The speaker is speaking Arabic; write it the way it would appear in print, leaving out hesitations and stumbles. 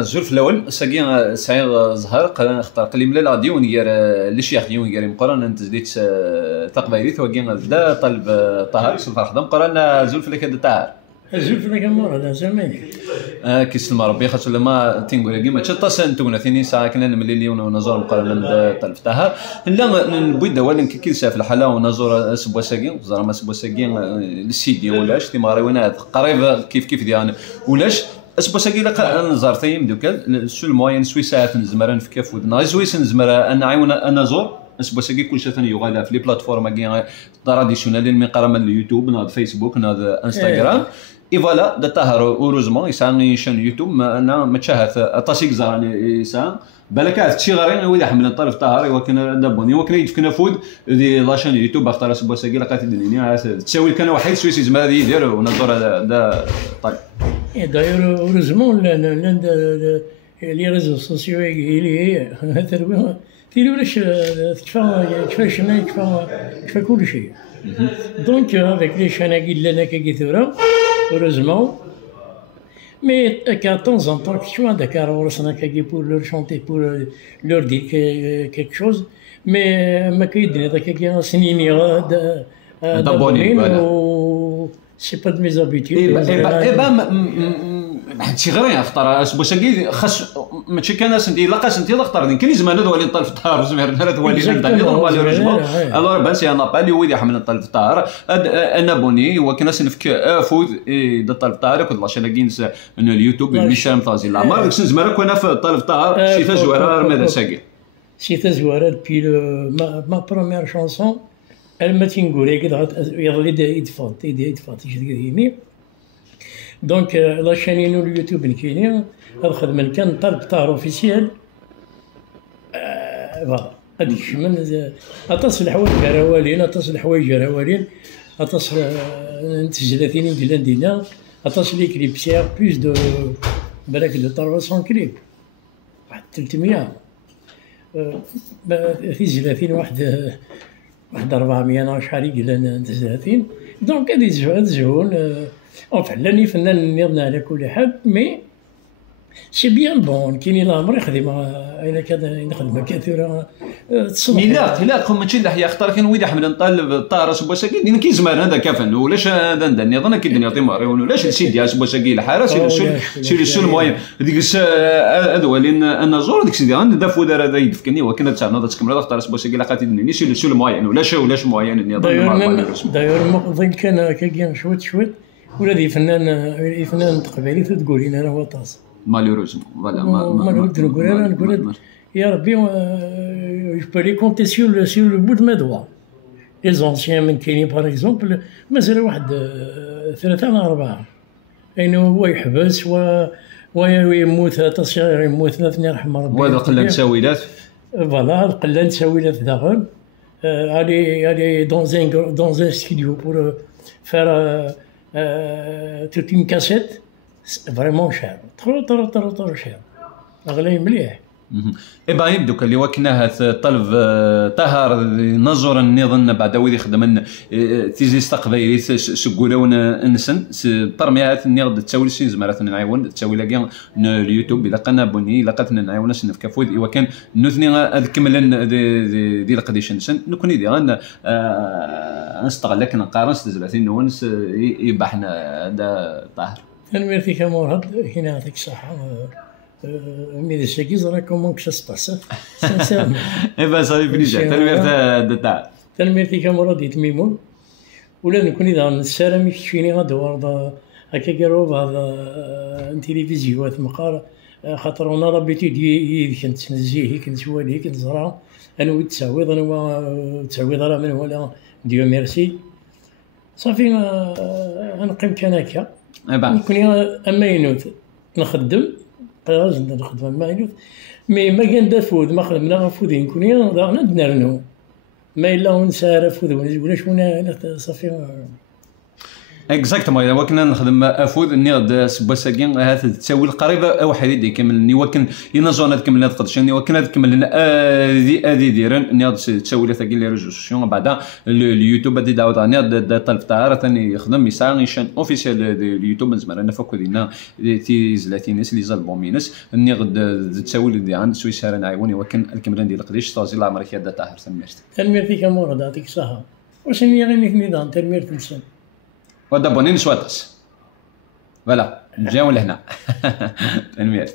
زول في الاول ساكي سعيد زهر اختار قليل من الغاديو ونير لشيخ ديون يري مقرن انت زديت تقبايلي توكي دا طلب طهر الفرح دم قرن زول في لك الطهر زول في لك مور هذا زمان كيس المربي خاطر لما تنقول كيما تشطس انتونا ثاني ساعه كنا نملي ونزور مقرن طلب طهر لا نبيد ولا كي في الحاله ونزور سبوا ساكي زعما ما سبوا ساكي للسيدي ولاش تيما وين قريب كيف ديال ولاش اسبو ساكي لقى نزار ثيم دوكا شو الموين سوي ساعات نزمر نفكا في ودنا زويس نزمر انا عاون انا زور اسبو ساكي كل شيء ثاني يغالى في لي بلاتفورم كاع تراديسيونيل من قرا من اليوتيوب ناض فيسبوك ناض انستغرام اي فوالا دا طهر اوروزمون يساني شان يوتيوب انا ما تشاهد اطاسيك زارني يسان بالك هادشي غير ويلي حمل الطرف طهر وكان دابوني وكان يدفكنا فود دي لاشين يوتيوب اختار اسبو ساكي لقات الدنيا تساوي كان واحد سويس يزمر هذه يدير ونظر دا طيب داير اوروزمون لي ريزو سوسيو اللي تيري ولاش كفا شنا كفا كل شيء دونك افيك لي شاناكي اللي انا كي ثورا اوروزمون مي كا طون زون طون شو عندك ورسنا كي بور لور شونتي بور لور دي كيك شوز مي ما كيدني داك كي سنيني دابوني سي با دو مي زابيتود هادشي غير اختار باش نقول خاص ماشي كان سنتي لاقاش انت اختار كاين زمان هذا ولي طال في الطهر زمان هذا ولي ندير ولي رجبو الوغ بان سي انا بالي ولي حمل طال في الطهر انا بوني وكنا سنفك افود دا طال في الطهر كنت لاشي كاينس ان اليوتيوب ميشام طازي لا مار ديك زمان كنا في طال في الطهر شي تزوار ماذا ساكي شي تزوار بي ما بروميير شانسون الما تنقول يضلي يدفط يديني دونك لا شانين اليوتيوب كاينين هاد الخدمه كان طالب طار اوفيسيال فوالا هاديك من اتصل الحوايج راوالين اتصل الحوايج راوالين اتصل تسجيلاتين ديال دينا اتصل لي كليب سير بلوس دو بالك دو 300 كليب واحد 300 تسجيلاتين واحد 400 شحال قلنا تسجيلاتين دونك هادي زهون enfin لاني فنان نظن على كل حال مي سي بيان بون كاين الامر يخدم الا كان نخدم كثيرا تصميم لا ماشي لا يختار كان ويدا حمل نطالب طارس بوساكي دين كي زمان هذا كفن ولاش هذا نظن كي الدنيا طيماري ولاش سيدي بوساكي الحاره سير السول المهم ديك هذا ولين انا زور ديك سيدي عند دافو دار هذا يدفكني وكنا تاعنا تكمل اختار بوساكي لقات الدنيا سير السول المهم ولاش معين النظام داير كان كاين شويت ولا دي فنان تقبالي تقول لنا راه هو طاس مالوروزمون فوالا ما نقول يا ربي جو بو كونتي سور لو بو دو مي دوا لي زونسيان من كاينين باغ اكزومبل مازال واحد 3 أو 4 يعني هو يحبس ويموت تصير يموت الله يرحم ربي وهذا قله تساويلات فوالا قله تساويلات داخل aller dans un studio pour faire toute une cassette, c'est vraiment cher. trop cher. أغلى مليح. إبا يبدو اللي وكنا طلب طهر نظرا نظن بعد ويدي خدمنا تيجي استقبالي سقولون انسن طرميات نغد تساوي شي زمرات نعاون تساوي لاكي اليوتيوب الا قنا بني لقاتنا نعاون نسن في كفود ايوا كان نثني كملن ديال القديش نسن نكون دي غن نستغل لك نقارن 30 نونس يبحنا هذا طاهر تنميرتي كمرهد هنا يعطيك الصحه مي ساكي زرا كومون كش سباس سانسيرمون ايوا صافي بليزير تنميرت تاع تنميرتي كمرهد ديت ميمون ولا نكون اذا نسالم يكفيني غدور هكا كيرو هذا تلفزيون مقار خاطر انا ربيتي كنت نزيه كنت والي كنت زرا انا وتساويض انا تساويض راه من ولا ديو ميرسي صافي نقيم كان هكا نكون اما ينوت نخدم لازم نخدم اما ينوت مي ما كان دافود ما خدمنا غفود نكون داغنا نرنو ما الا نسارف ولا شكون صافي اكزاكتومون الا كنا نخدم افود ني غد سباساكين هذا التساوي القريبه واحد يدي كامل ني وكن ينزون هذا كامل هذا قدش ني وكن هذا كامل هذه ديرن ني تساوي ثاكي لي ريزو سوسيون بعدا اليوتيوب هذه داود ني طلب تاع ثاني يخدم يسعى شان اوفيسيال اليوتيوب نزمر انا فكو دينا تي زلاتينيس لي زالبومينس ني غد تساوي اللي عند سويسرا نعاوني وكن الكامل ديال القديش طازي الله عمرك يا طاهر تنمرت تنمرتي كمورد يعطيك الصحه واش ني غير نظام تنمرت لسان ودابوني نسواتس فوالا نجيو لهنا تنمير